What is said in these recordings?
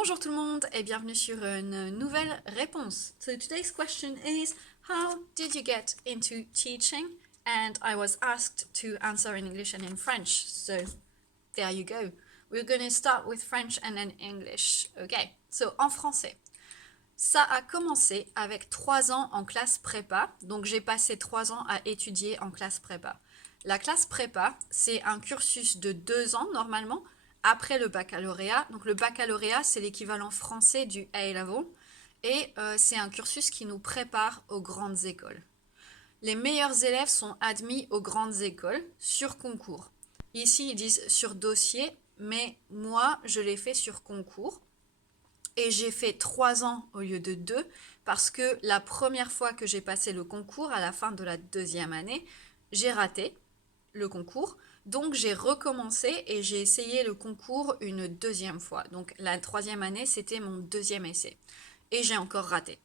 Bonjour tout le monde et bienvenue sur une nouvelle réponse. So today's question is, how did you get into teaching? And I was asked to answer in English and in French. So there you go. We're going to start with French and then English. Okay. So en français. Ça a commencé avec 3 ans en classe prépa. Donc j'ai passé 3 ans à étudier en classe prépa. La classe prépa, c'est un cursus de 2 ans normalement après le baccalauréat. Donc le baccalauréat, c'est l'équivalent français du A-level. Et c'est un cursus qui nous prépare aux grandes écoles. Les meilleurs élèves sont admis aux grandes écoles sur concours. Ici, ils disent sur dossier, mais moi, je l'ai fait sur concours. Et j'ai fait 3 ans au lieu de 2 parce que la première fois que j'ai passé le concours, à la fin de la 2e année, j'ai raté le concours. Donc j'ai recommencé et j'ai essayé le concours une 2e fois. Donc la 3e année, c'était mon 2e essai. Et j'ai encore raté.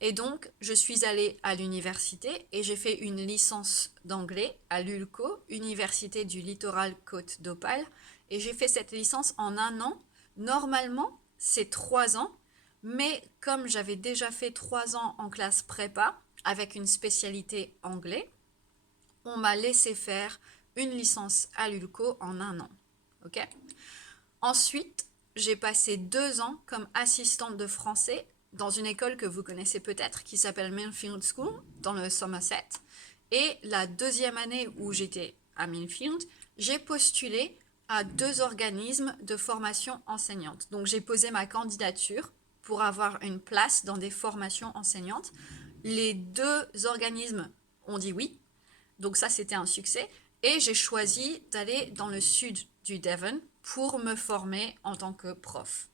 Et donc, je suis allée à l'université et j'ai fait une licence d'anglais à l'ULCO, Université du Littoral Côte d'Opale. Et j'ai fait cette licence en 1 an. Normalement, c'est 3 ans, mais comme j'avais déjà fait 3 ans en classe prépa avec une spécialité anglais, on m'a laissé faire une licence à l'ULCO en 1 an. Ok. Ensuite, j'ai passé 2 ans comme assistante de français dans une école que vous connaissez peut-être qui s'appelle Millfield School dans le Somerset. Et la 2e année où j'étais à Millfield, j'ai postulé à 2 organismes de formation enseignante. Donc j'ai posé ma candidature pour avoir une place dans des formations enseignantes. Les 2 organismes ont dit oui, donc ça c'était un succès. Et j'ai choisi d'aller dans le sud du Devon pour me former en tant que prof.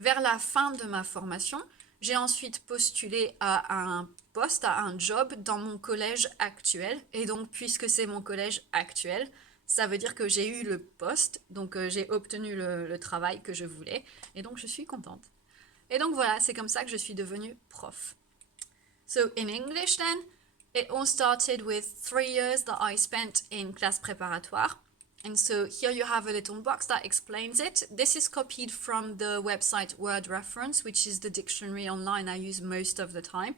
Vers la fin de ma formation, j'ai ensuite postulé à un poste, à un job dans mon collège actuel. Et donc, puisque c'est mon collège actuel, ça veut dire que j'ai eu le poste, donc j'ai obtenu le travail que je voulais. Et donc, je suis contente. Et donc voilà, c'est comme ça que je suis devenue prof. So in English then, it all started with 3 years that I spent in classe préparatoire. And so here you have a little box that explains it. This is copied from the website Word Reference, which is the dictionary online I use most of the time.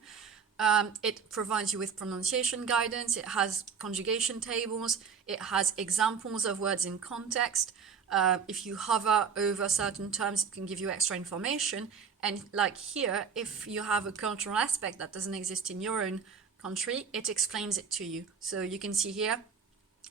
It provides you with pronunciation guidance, it has conjugation tables, it has examples of words in context. If you hover over certain terms, it can give you extra information. And like here, if you have a cultural aspect that doesn't exist in your own country, it explains it to you. So you can see here,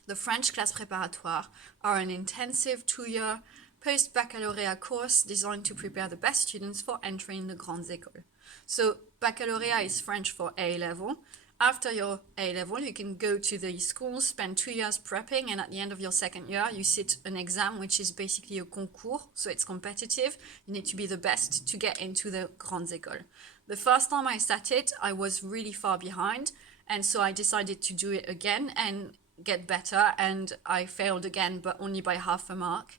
the French classes préparatoires are an intensive 2-year post-baccalaureate course designed to prepare the best students for entering the grandes écoles. So baccalaureate is French for A-level. After your A-level, you can go to the school, spend 2 years prepping, and at the end of your 2nd year, you sit an exam, which is basically a concours, so it's competitive. You need to be the best to get into the grandes écoles. The first time I sat it, I was really far behind, and so I decided to do it again and get better, and I failed again, but only by half a mark.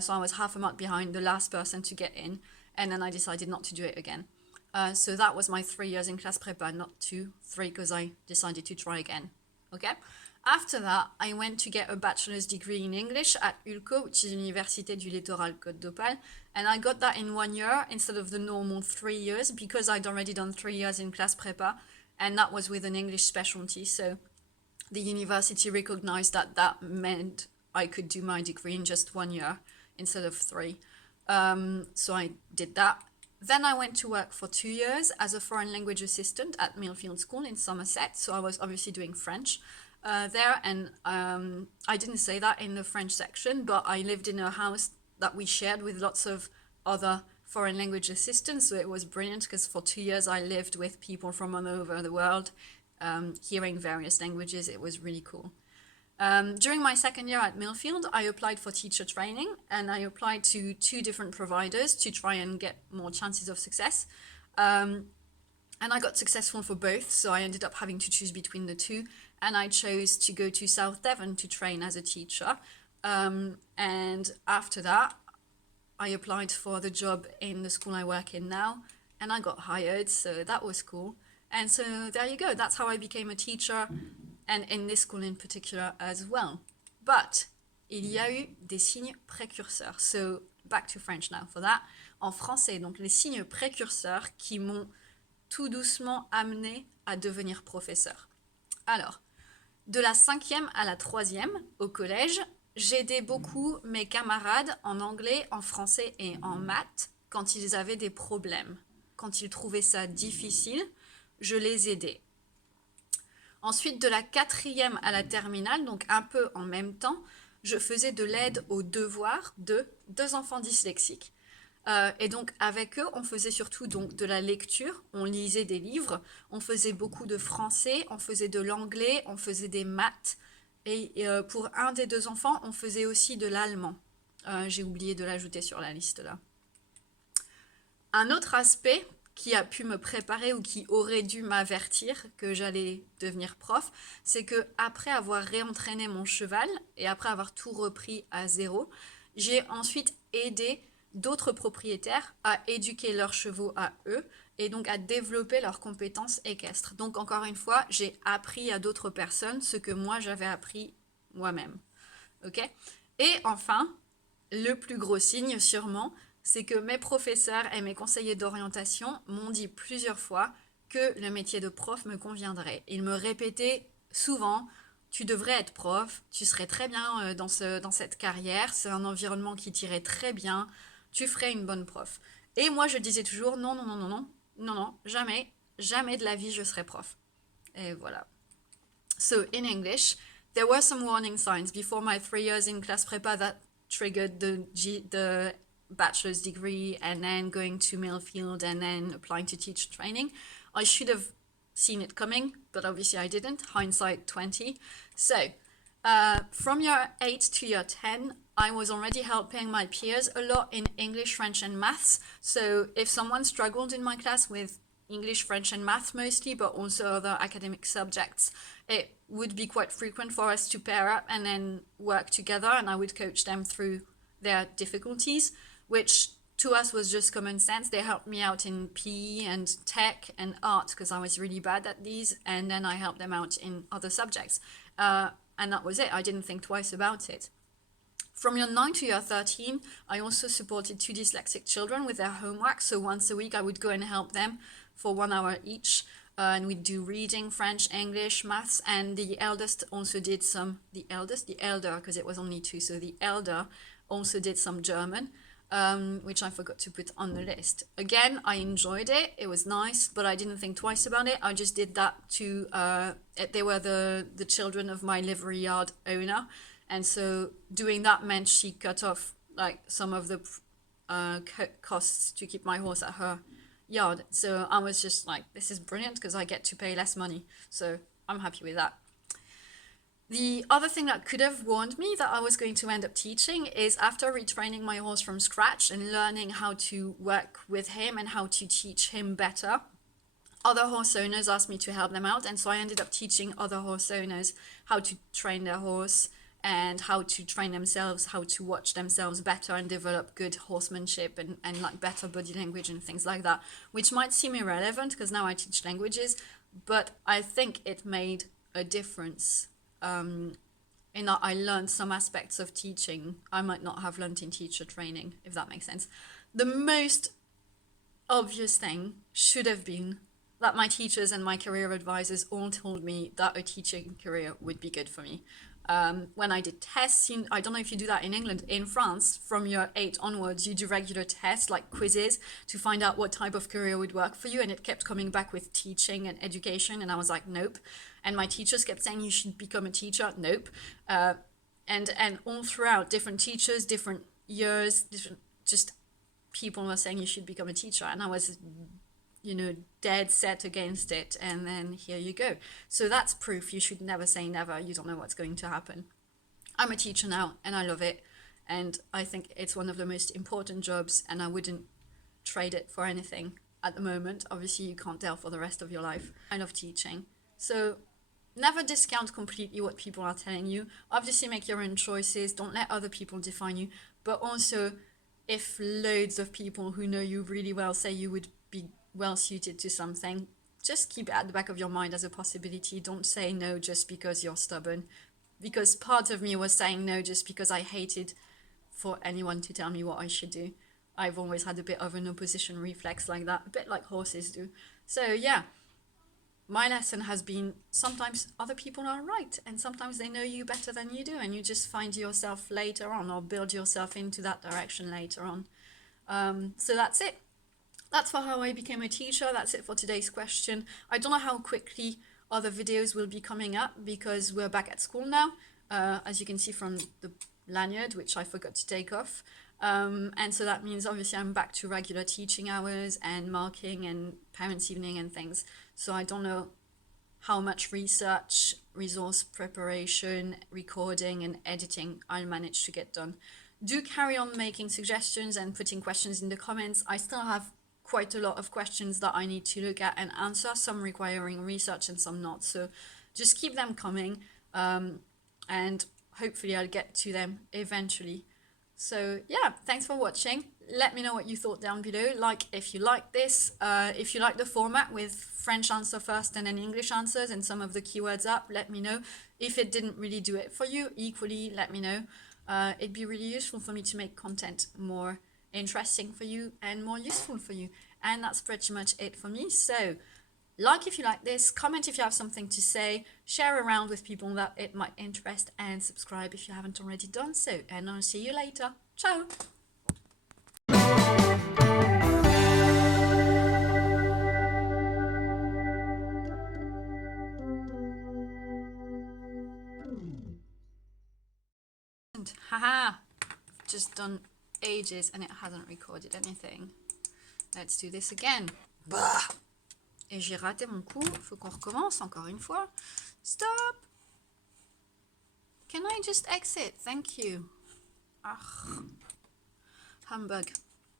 So I was half a mark behind the last person to get in, and then I decided not to do it again. So that was my 3 years in classe prépa, not 2, 3, because I decided to try again. Okay. After that, I went to get a bachelor's degree in English at ULCO, which is Université du Littoral Côte d'Opale, and I got that in 1 year instead of the normal 3 years because I'd already done 3 years in classe prépa, and that was with an English specialty. So the university recognized that that meant I could do my degree in just 1 year instead of 3. So I did that. Then I went to work for 2 years as a foreign language assistant at Millfield School in Somerset. So I was obviously doing French there. And I didn't say that in the French section, but I lived in a house that we shared with lots of other foreign language assistants. So it was brilliant because for 2 years I lived with people from all over the world, hearing various languages. It was really cool. During my 2nd year at Millfield, I applied for teacher training and I applied to 2 different providers to try and get more chances of success. And I got successful for both, so I ended up having to choose between the 2, and I chose to go to South Devon to train as a teacher. And after that, I applied for the job in the school I work in now, and I got hired, so that was cool. And so there you go, that's how I became a teacher, and in this school in particular as well. But il y a eu des signes précurseurs. So back to French now for that. En français, donc les signes précurseurs qui m'ont tout doucement amené à devenir professeur. Alors, de la 5e à la 3e au collège, j'aidais beaucoup mes camarades en anglais, en français et en maths quand ils avaient des problèmes. Quand ils trouvaient ça difficile, je les aidais. Ensuite, de la 4e à la terminale, donc un peu en même temps, je faisais de l'aide aux devoirs de 2 enfants dyslexiques. Et donc avec eux, on faisait surtout donc de la lecture, on lisait des livres, on faisait beaucoup de français, on faisait de l'anglais, on faisait des maths. Et pour un des 2 enfants, on faisait aussi de l'allemand. J'ai oublié de l'ajouter sur la liste là. Un autre aspect qui a pu me préparer ou qui aurait dû m'avertir que j'allais devenir prof, c'est que après avoir réentraîné mon cheval et après avoir tout repris à zéro, j'ai ensuite aidé d'autres propriétaires à éduquer leurs chevaux à eux et donc à développer leurs compétences équestres. Donc encore une fois, j'ai appris à d'autres personnes ce que moi j'avais appris moi-même. Ok ? Et enfin, le plus gros signe sûrement, c'est que mes professeurs et mes conseillers d'orientation m'ont dit plusieurs fois que le métier de prof me conviendrait. Ils me répétaient souvent, tu devrais être prof, tu serais très bien dans cette carrière, c'est un environnement qui t'irait très bien, tu ferais une bonne prof. Et moi je disais toujours, non, non, non, non, non, non, non, jamais, jamais de la vie je serai prof. Et voilà. So in English, there were some warning signs before my 3 years in class prepa that triggered the bachelor's degree and then going to Millfield and then applying to teacher training. I should have seen it coming, but obviously I didn't. Hindsight 20. So from year 8 to year 10, I was already helping my peers a lot in English, French, and maths. So if someone struggled in my class with English, French, and math mostly, but also other academic subjects, it would be quite frequent for us to pair up and then work together, and I would coach them through their difficulties, which to us was just common sense. They helped me out in PE and tech and art because I was really bad at these, and then I helped them out in other subjects. And that was it. I didn't think twice about it. From year 9 to year 13, I also supported 2 dyslexic children with their homework. So once a week, I would go and help them for 1 hour each. And we'd do reading, French, English, maths. And the eldest also did some, the elder, because it was only 2. So the elder also did some German, which I forgot to put on the list. Again, I enjoyed it. It was nice, but I didn't think twice about it. I just did that to, they were the children of my livery yard owner. And so doing that meant she cut off like some of the costs to keep my horse at her yard. So I was just like, this is brilliant because I get to pay less money. So I'm happy with that. The other thing that could have warned me that I was going to end up teaching is after retraining my horse from scratch and learning how to work with him and how to teach him better, other horse owners asked me to help them out. And so I ended up teaching other horse owners how to train their horse and how to train themselves, how to watch themselves better and develop good horsemanship and like better body language and things like that, which might seem irrelevant because now I teach languages, but I think it made a difference in that I learned some aspects of teaching I might not have learned in teacher training, if that makes sense. The most obvious thing should have been that my teachers and my career advisors all told me that a teaching career would be good for me. When I did tests, I don't know if you do that in England. In France, from year 8 onwards, you do regular tests like quizzes to find out what type of career would work for you. And it kept coming back with teaching and education. And I was like, nope. And my teachers kept saying, you should become a teacher. Nope. And all throughout, different teachers, different years, different just people were saying you should become a teacher. And I was dead set against it, and then here you go. So that's proof you should never say never. You don't know what's going to happen. I'm a teacher now, and I love it, and I think it's one of the most important jobs, and I wouldn't trade it for anything at the moment. Obviously, you can't tell for the rest of your life. I love teaching. So never discount completely what people are telling you. Obviously, make your own choices. Don't let other people define you. But also, if loads of people who know you really well say you would be well suited to something, just keep it at the back of your mind as a possibility. Don't say no just because you're stubborn, because part of me was saying no just because I hated for anyone to tell me what I should do. I've always had a bit of an opposition reflex like that, a bit like horses do. So yeah, my lesson has been sometimes other people are right and sometimes they know you better than you do, and you just find yourself later on or build yourself into that direction later on. So that's it. That's for how I became a teacher. That's it for today's question. I don't know how quickly other videos will be coming up because we're back at school now, as you can see from the lanyard, which I forgot to take off. And so that means obviously I'm back to regular teaching hours and marking and parents' evening and things. So I don't know how much research, resource preparation, recording and editing I'll manage to get done. Do carry on making suggestions and putting questions in the comments. I still have quite a lot of questions that I need to look at and answer, some requiring research and some not. So just keep them coming, and hopefully I'll get to them eventually. So yeah, thanks for watching. Let me know what you thought down below. Like if you like this, if you like the format with French answer first and then English answers and some of the keywords up, let me know. If it didn't really do it for you, equally let me know. It'd be really useful for me to make content more interesting for you and more useful for you. And that's pretty much it for me. So like if you like this, comment if you have something to say, share around with people that it might interest, and subscribe if you haven't already done so. And I'll see you later. Ciao! Haha! Just done ages and it hasn't recorded anything. Let's do this again. Bah! Et j'ai raté mon coup. Faut qu'on recommence encore une fois. Stop! Can I just exit? Thank you. Ah, humbug.